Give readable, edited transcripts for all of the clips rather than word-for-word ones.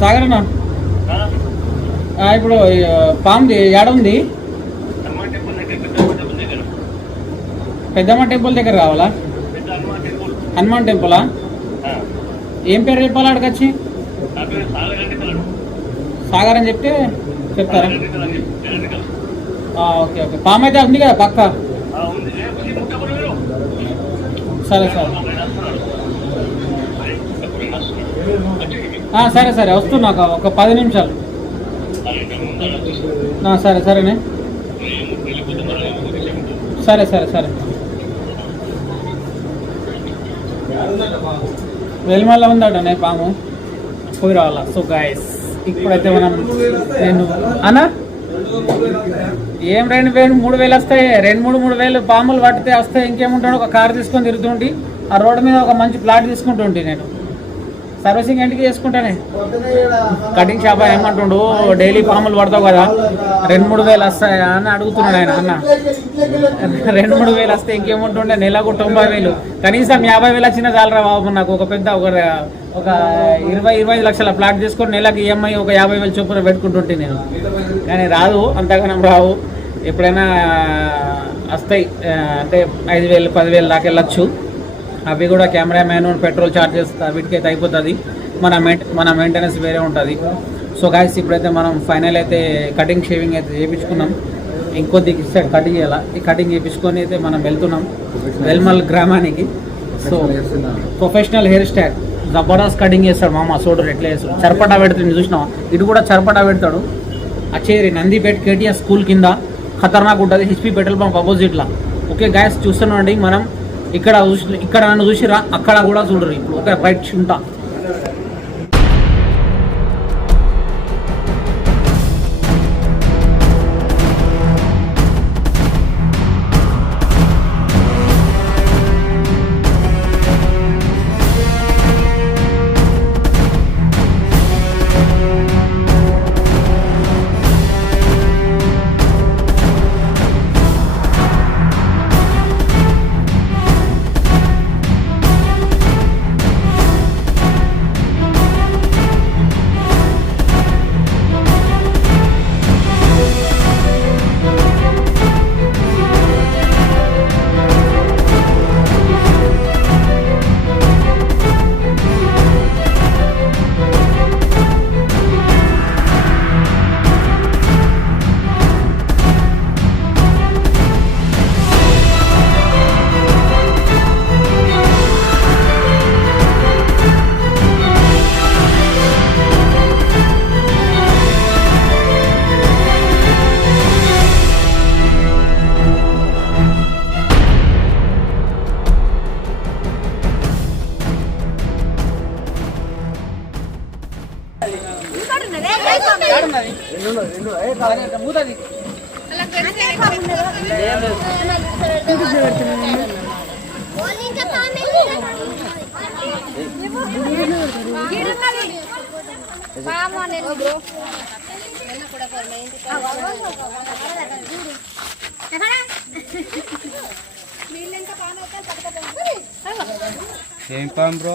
సాగర్ అన్న, ఇప్పుడు పాముది ఏడ ఉంది? పెద్దమ్మ టెంపుల్ దగ్గర కావాలా? హనుమాన్ టెంపులా? ఏం పేరు చెప్పాలా అక్కడికి? సాగర్ అని చెప్తే చెప్తారా? Okay okay. పాము అయితే ఉంది కదా పక్క? సరే సరే సరే సరే వస్తున్నా ఒక 10 నిమిషాలు. సరే సరేనే, సరే సరే సరే. వెల్మల్ల ఉందటనే పాము, పోయి రావాలా. సో గాయస్ ఇప్పుడైతే మనం అన్నా ఏం 2,000 3,000 వస్తాయి. 2,000 పాములు పట్టితే వస్తాయి. ఇంకేముంటాడు, ఒక కారు తీసుకొని తిరుగుతుంటే ఆ రోడ్డు మీద ఒక మంచి ప్లాట్ తీసుకుంటుంటే నేను సర్వీసింగ్ ఇంటికి చేసుకుంటానే. కటింగ్ షాప్ ఏమంటుండు, డైలీ పాములు పడతావు కదా 2,000-3,000 వస్తాయా అని అడుగుతున్నాడు ఆయన. అన్న 2,000-3,000 వస్తే ఇంకేముంటుండే, నెలకు 90,000, కనీసం 50,000 వచ్చినా చాలరా బాబు నాకు. ఒక పెద్ద ఒక 20-25 లక్షల ప్లాట్ తీసుకొని నెలకు ఈఎంఐ ఒక 50,000 చొప్పున పెట్టుకుంటుంటే నేను. కానీ రాదు, అంతగానం రావు. ఎప్పుడైనా వస్తాయి అంటే 5,000-10,000 దాకా వెళ్ళచ్చు. అవి కూడా కెమెరామ్యాన్, పెట్రోల్ ఛార్జెస్ వీటికైతే అయిపోతుంది. మన మెయింటెనెన్స్ వేరే ఉంటుంది. సో గాయస్ ఇప్పుడైతే మనం ఫైనల్ అయితే కటింగ్ షేవింగ్ అయితే చేయించుకున్నాం. ఇంకొద్ది సైడ్ కటింగ్ చేయాలి. ఈ కటింగ్ చేయించుకొని అయితే మనం వెళ్తున్నాం వెల్మల్ గ్రామానికి. So professional hair style Jabardasth cutting చేస్తాడు మామ. చూడరు ఎట్లా చేస్తాడు, చరపటా పెడుతుంది చూసినావా? ఇటు కూడా చరపటా పెడతాడు. అచ్చేరి నందిపేట్ కేటీఆర్ స్కూల్ కింద ఖతర్నాక్ ఉంటుంది, హెచ్పి పెట్రోల్ పంప్ అపోజిట్లో. ఓకే గాయస్ చూస్తున్నాండి మనం. ఇక్కడ నన్ను చూసిరా, అక్కడ కూడా చూడరు. ఇప్పుడు ఒక రైట్ ఉంటా. ఏం పాము బ్రో?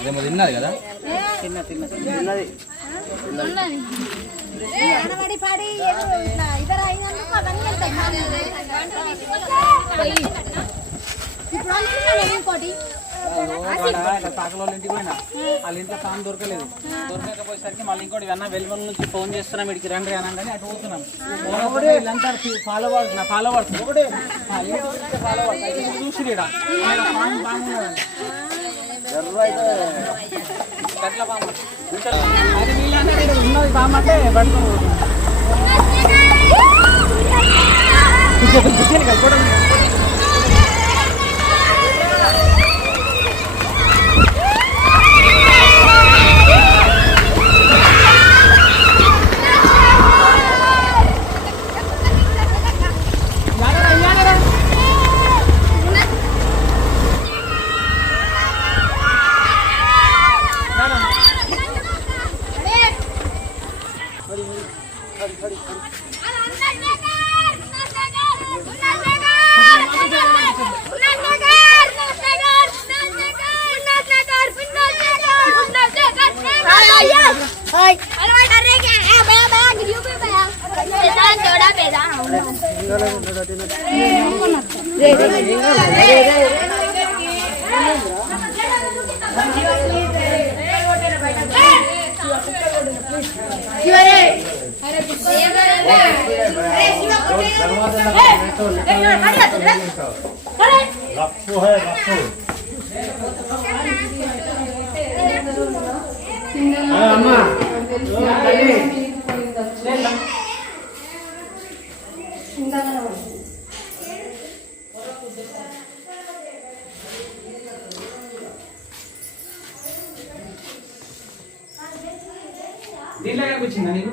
ఇదేమో తిన్నది కదా? తిన్నది. తాకలో ఇంటికి పోయినా వాళ్ళ ఇంట్లో పాము దొరకలేదు. దొరకకపోయేసరికి మళ్ళీ ఇంకోటి అన్న వెలుగుల నుంచి ఫోన్ చేస్తున్నాం, ఇక్కడికి రండి అని అటు పోతున్నాం. వీళ్ళంతా ఫాలోవర్స్ చూసి గట్ల పాము అది వీళ్ళంటే ఉన్నది పాము అంటే పడుతుంది. रफ्फू है रफ्फू अम्मा దీంట్లో కనిపించిందా నీకు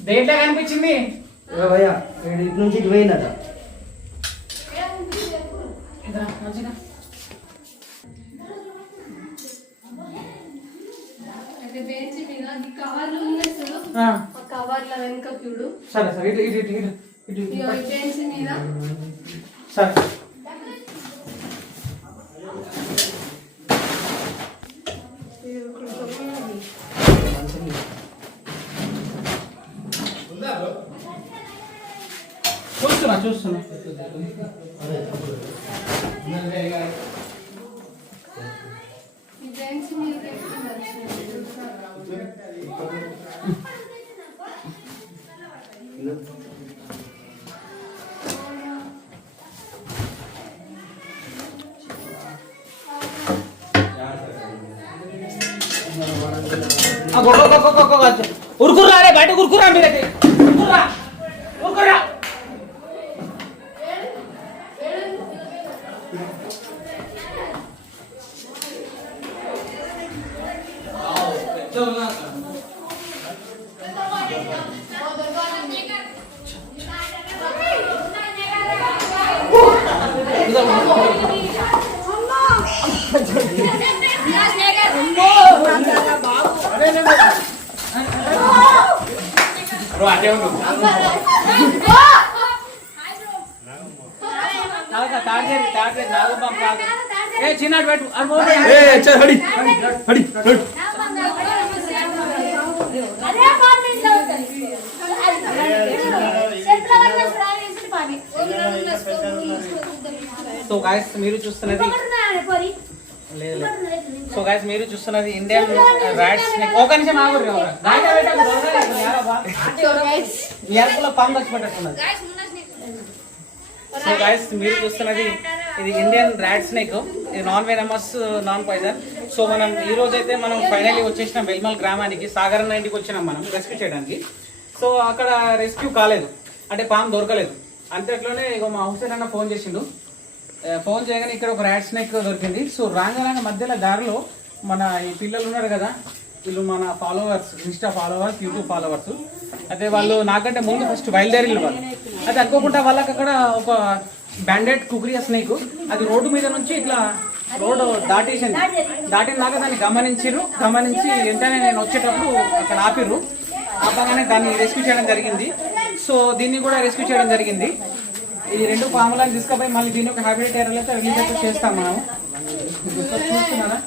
దేంట్లో కనిపించింది భయ్యా ఇటు నుంచి ఇటు పోయిందట ఇద్దరా, మంచిగా. బెంచ్ మీద అది కవర్లు ఉన్నాయి చూడు ఆ, ఆ కవర్ల వెనుక చూడు సరే సరే ఇటు ఇటు ఇటు ఇటు ఇటు ఇటు. ఇగో ఈ బెంచ్ మీద సరే చూస్తున్నా చూస్తున్నా ఈ బెంచ్ మీద పెట్టుకున్నారు ఉరుకుర్రా రే బయట ఉరుకుర్రా మీరైతే ఉరుకుర్రా ఉరుకుర్రా బ్రో అటే ఉండు తాగే నాగబాం కాదు ఏ చిన్నటి పెట్టు అది పోతే ఏ చల్ హడి హడి హడి అదే పార్ట్మెంట్ లో ఉంటుంది సో గాయస్ మీరు చూస్తున్నది లేదు సో గాయస్ మీరు చూస్తున్నది ఇండియన్ రైట్ స్నేక్ ఒక నిమిషం ఆగుర్రి మీ అరుపులో పాము వచ్చి పెట్టట్టున్నది సో గాయస్ మీరు చూస్తున్నది ఇది ఇండియన్ ర్యాట్ స్నేక్ ఇది non venomous non poison so మనం ఈ రోజు అయితే మనం ఫైనల్లీ వచ్చేసినాం వెల్మల్ గ్రామానికి సాగరన్న ఇంటికి వచ్చినాం మనం రెస్క్యూ చేయడానికి సో అక్కడ రెస్క్యూ కాలేదు అంటే పాము దొరకలేదు అంతట్లోనే ఇగో మా హుసేన్ అన్న ఫోన్ చేసిండు ఫోన్ చేయగానే ఇక్కడ ఒక ర్యాట్ స్నేక్ దొరికింది సో రాంగ మధ్యలో దారిలో మన ఈ పిల్లలు ఉన్నారు కదా వీళ్ళు మన followers Insta followers YouTube followers అయితే వాళ్ళు నాకంటే ముందు ఫస్ట్ బయలుదేరి వాళ్ళు అయితే అనుకోకుండా వాళ్ళకి అక్కడ ఒక బ్యాండెడ్ కుక్రియా స్నేక్ అది రోడ్డు మీద నుంచి ఇట్లా రోడ్డు దాటేసింది దాటిన దాకా దాన్ని గమనించి వెంటనే నేను వచ్చేటప్పుడు అక్కడ ఆపిర్రు ఆపగానే దాన్ని రెస్క్యూ చేయడం జరిగింది సో దీన్ని కూడా రెస్క్యూ చేయడం జరిగింది ఈ రెండు పాములను తీసుకుపోయి మళ్ళీ దీని ఒక హ్యాబిటేట్ ఏరియా అయితే రిలీజ్ చేస్తాం మనం చూస్తున్నారా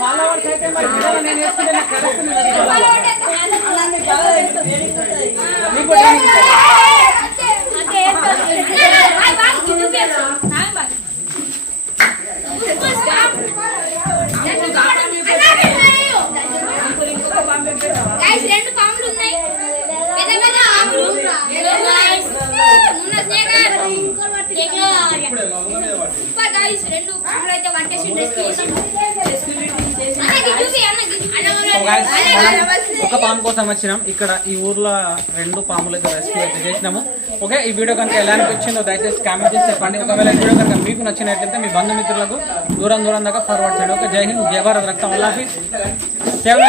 ఫాలోవర్స్ అయితే మరి కరుస్తుంటే నాకు కరుస్తుంది కదా ఈ బాబు. మీకు కూడా training ఇస్తాను. Guys, రెండు పాములు ఉన్నాయి. పెద్ద పెద్ద పాములు. మున్న స్నేకర్. సూపర్ గైస్, రెండు పాములు అయితే వంటేసి రెస్క్యూ చేసి. So guys, మనం ఒక పాము కోసం వచ్చినాం. ఇక్కడ ఈ ఊర్లో 2 పాములు అయితే రెస్క్యూ అయితే చేసినాము. ఓకే, ఈ వీడియో కనుక ఎలా అనిపించిందో దయచేసి కామెంట్ చేసి చెప్పండి. ఒకవేళ ఈ వీడియో కనుక మీకు నచ్చినట్లయితే మీ బంధుమిత్రులకు దూరం దాకా ఫార్వర్డ్ చేయండి. ఓకే, జై హింద్, జై భారత్, రక్తం అల్లాఫీ. 7